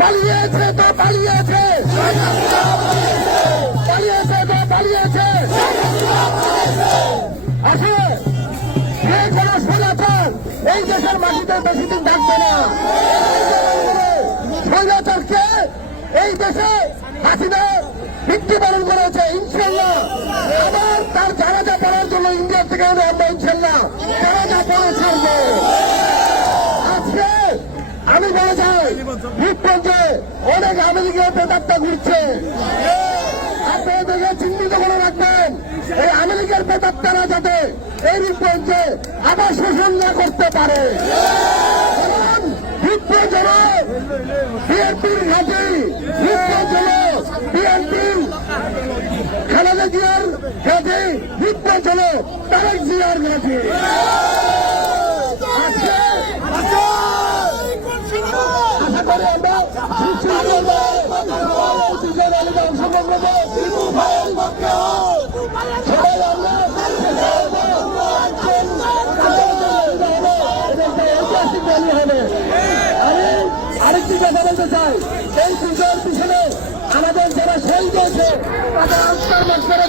পালিয়েছে তো পালিয়েছে। আছে এই দেশের মাটিতে বেশি দিন না। স্বৈরাচারকে এই দেশে হাসিনা মৃত্যুবরণ করেছে ইনশাল্লাহ আবার তার জানাজা পড়ার জন্য ইন্ডিয়া থেকে আমরা ইনশাল্লাহ জানাজা পড়ে রূপগঞ্জে অনেক আমেরিকার প্রেতাত্মা ঘুরছে। আপনারা দেখে চিহ্নিত করে রাখবেন, এই আমেরিকার প্রেতাত্মারা যাতে এই রূপগঞ্জে আবার শোষণ না করতে পারে। রূপগঞ্জ হল বিএনপির ঘাঁটি রূপগঞ্জ হল বিএনপির খালেদা জিয়ার তারেক জিয়ার ঘাঁটি। করি আমরা অংশগ্রহণ করব সবাই আমরা আরেকটি কথা বলতে চাই এই পুজোর পিছনে আমাদের যারা শহীদ হয়েছে তাদের আত্মার